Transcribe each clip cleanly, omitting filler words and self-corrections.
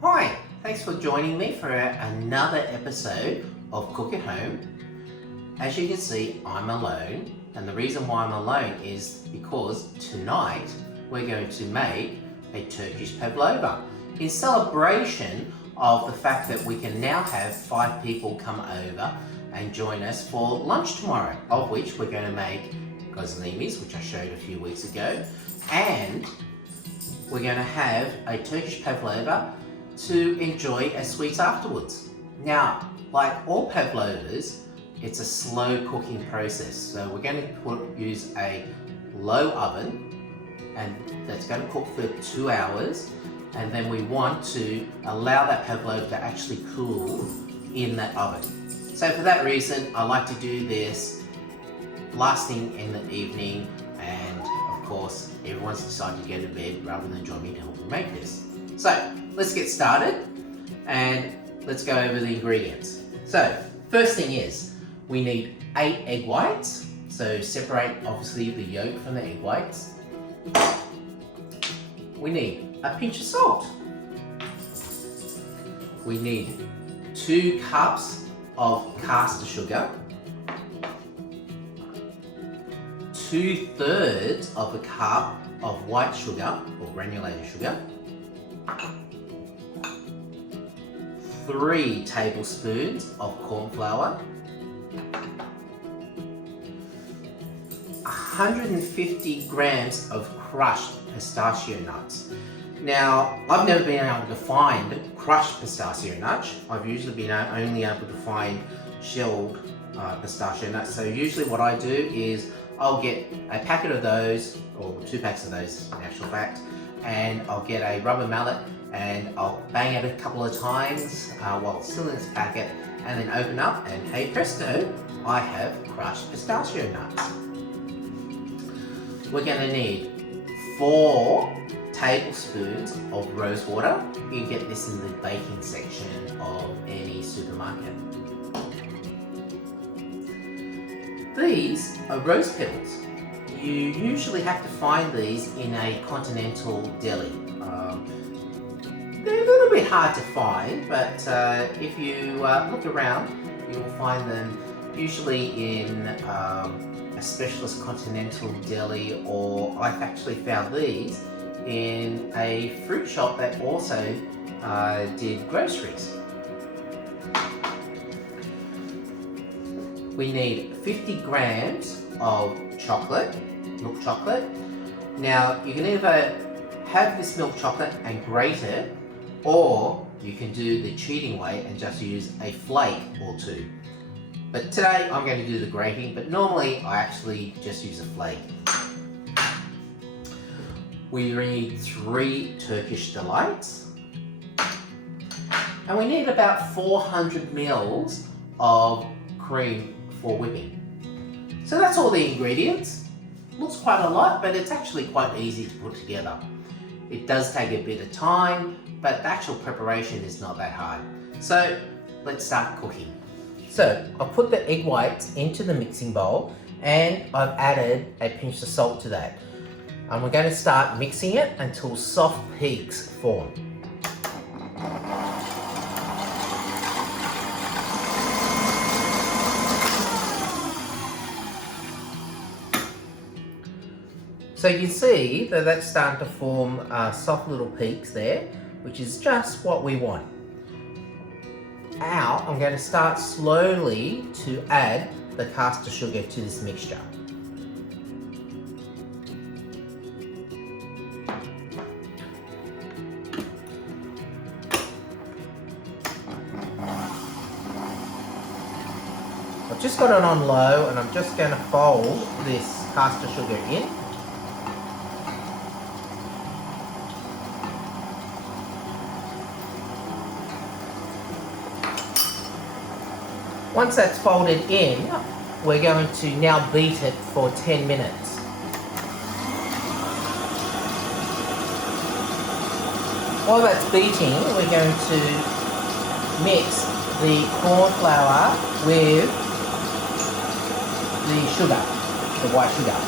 Hi, thanks for joining me for another episode of Cook at Home. As you can see, I'm alone, and the reason why I'm alone is because tonight we're going to make a Turkish Pavlova in celebration of the fact that we can now have 5 people come over and join us for lunch tomorrow, of which we're going to make gozlimis, which I showed a few weeks ago, and we're going to have a Turkish Pavlova to enjoy as sweets afterwards. Now, like all pavlovas, it's a slow cooking process. So we're going to use a low oven, and that's going to cook for 2 hours. And then we want to allow that pavlova to actually cool in that oven. So for that reason, I like to do this last thing in the evening, and of course, everyone's decided to go to bed rather than join me to help me make this. So let's get started and let's go over the ingredients. So first thing is we need 8 egg whites. So separate obviously the yolk from the egg whites. We need a pinch of salt. We need 2 cups of castor sugar, 2/3 of a cup of white sugar or granulated sugar, 3 tablespoons of cornflour, 150 grams of crushed pistachio nuts. Now, I've never been able to find crushed pistachio nuts. I've usually been only able to find shelled pistachio nuts. So usually what I do is I'll get a packet of those, or 2 packs of those in actual fact, and I'll get a rubber mallet and I'll bang it a couple of times while it's still in this packet, and then open up, and hey presto, I have crushed pistachio nuts. We're going to need 4 tablespoons of rose water. You get this in the baking section of any supermarket. These are rose petals. You usually have to find these in a continental deli. They're a little bit hard to find, but if you look around, you will find them usually in a specialist continental deli, or I've actually found these in a fruit shop that also did groceries. We need 50 grams of chocolate, milk chocolate. Now, you can either have this milk chocolate and grate it, or you can do the cheating way and just use a flake or 2. But today I'm going to do the grating, but normally I actually just use a flake. We need 3 Turkish delights, and we need about 400 mils of cream for whipping. So that's all the ingredients. Looks quite a lot, but it's actually quite easy to put together. It does take a bit of time, but the actual preparation is not that hard. So let's start cooking. So I've put the egg whites into the mixing bowl, and I've added a pinch of salt to that. And we're going to start mixing it until soft peaks form. So you can see that that's starting to form soft little peaks there, which is just what we want. Now I'm going to start slowly to add the castor sugar to this mixture. I've just got it on low, and I'm just going to fold this castor sugar in. Once that's folded in, we're going to now beat it for 10 minutes. While that's beating, we're going to mix the corn flour with the sugar, the white sugar.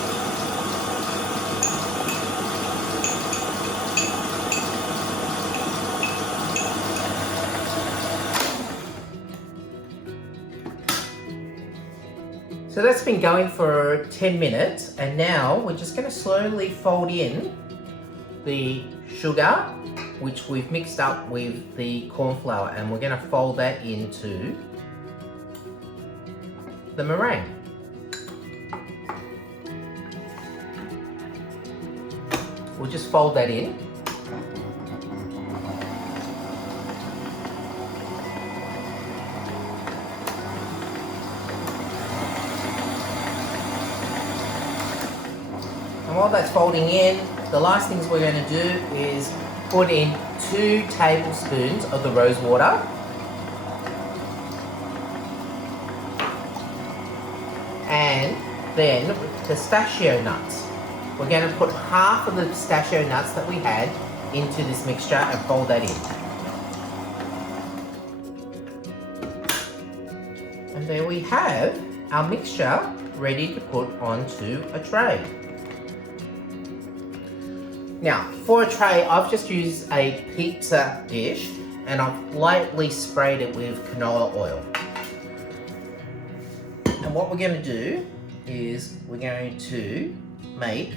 So that's been going for 10 minutes, and now we're just going to slowly fold in the sugar, which we've mixed up with the corn flour, and we're going to fold that into the meringue. We'll just fold that in. And while that's folding in, the last things we're going to do is put in 2 tablespoons of the rose water. And then pistachio nuts. We're going to put half of the pistachio nuts that we had into this mixture and fold that in. And there we have our mixture ready to put onto a tray. Now, for a tray, I've just used a pizza dish and I've lightly sprayed it with canola oil. And what we're going to do is we're going to make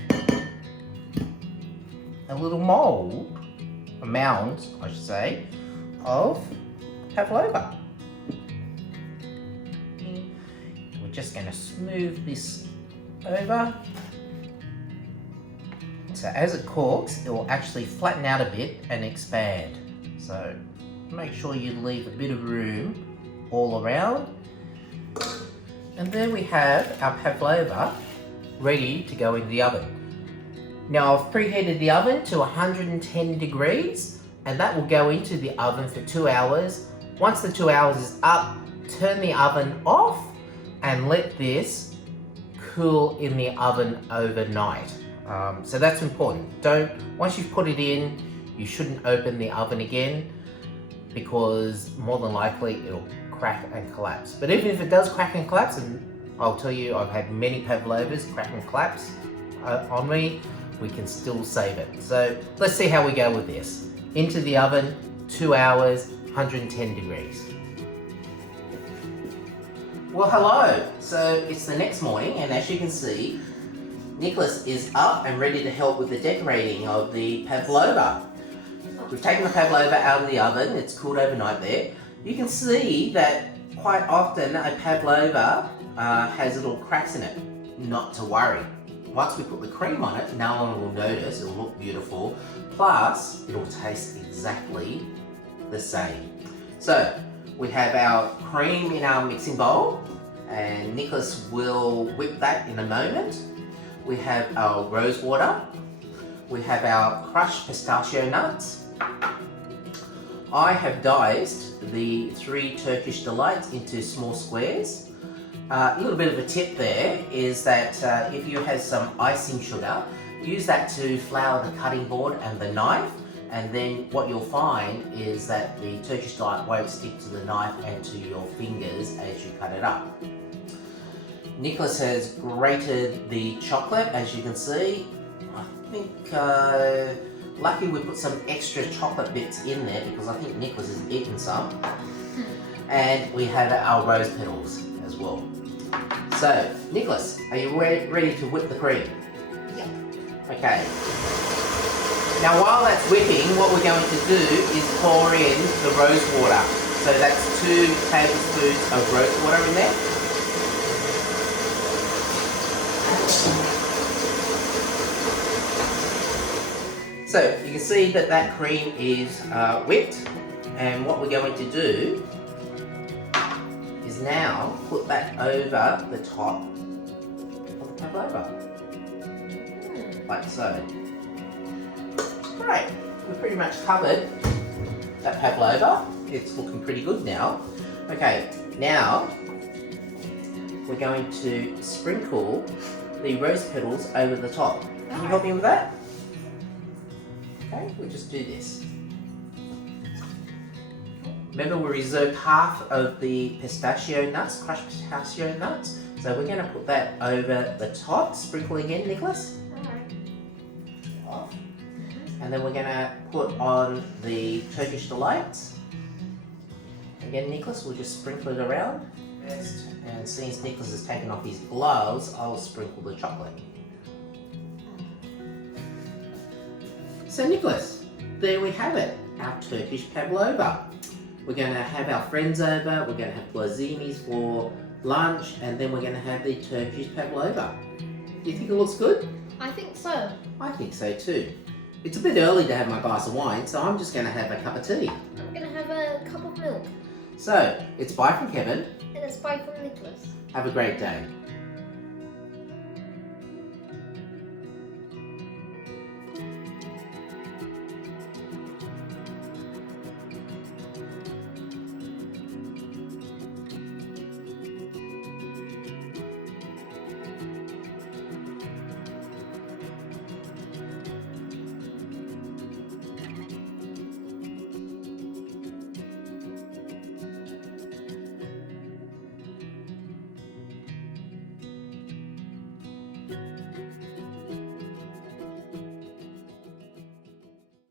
a little mold, a mound, I should say, of pavlova. We're just going to smooth this over. So as it cooks, it will actually flatten out a bit and expand. So make sure you leave a bit of room all around. And there we have our pavlova ready to go in the oven. Now I've preheated the oven to 110 degrees and that will go into the oven for 2 hours. Once the 2 hours is up, turn the oven off and let this cool in the oven overnight. So that's important. Once you've put it in, you shouldn't open the oven again because more than likely it'll crack and collapse. But even if it does crack and collapse, and I'll tell you I've had many pavlovas crack and collapse on me, we can still save it. So let's see how we go with this. Into the oven, 2 hours, 110 degrees. Well, hello. So it's the next morning and as you can see, Nicholas is up and ready to help with the decorating of the pavlova. We've taken the pavlova out of the oven, it's cooled overnight there. You can see that quite often a pavlova has little cracks in it. Not to worry. Once we put the cream on it, no one will notice, it will look beautiful. Plus, it will taste exactly the same. So, we have our cream in our mixing bowl and Nicholas will whip that in a moment. We have our rose water. We have our crushed pistachio nuts. I have diced the 3 Turkish delights into small squares. A little bit of a tip there is that if you have some icing sugar, use that to flour the cutting board and the knife, and then what you'll find is that the Turkish delight won't stick to the knife and to your fingers as you cut it up. Nicholas has grated the chocolate, as you can see. I think lucky we put some extra chocolate bits in there because I think Nicholas has eaten some. And we have our rose petals as well. So, Nicholas, are you ready to whip the cream? Yep. Okay. Now while that's whipping, what we're going to do is pour in the rose water. So that's 2 tablespoons of rose water in there. So you can see that that cream is whipped, and what we're going to do is now put that over the top of the pavlova, like so. Right, we've pretty much covered that pavlova. It's looking pretty good now. Okay, now we're going to sprinkle the rose petals over the top. Can you help me with that? Okay, we'll just do this. Remember, we reserved half of the pistachio nuts, crushed pistachio nuts. So we're going to put that over the top. Sprinkle again, Nicholas. Off. And then we're going to put on the Turkish delights. Again, Nicholas, we'll just sprinkle it around. And since Nicholas has taken off his gloves, I'll sprinkle the chocolate. So Nicholas, there we have it, our Turkish Pavlova. We're going to have our friends over, we're going to have glazinis for lunch, and then we're going to have the Turkish Pavlova. Do you think it looks good? I think so. I think so too. It's a bit early to have my glass of wine, so I'm just going to have a cup of tea. I'm going to have a cup of milk. So, it's bye from Kevin. And it's bye from Nicholas. Have a great day.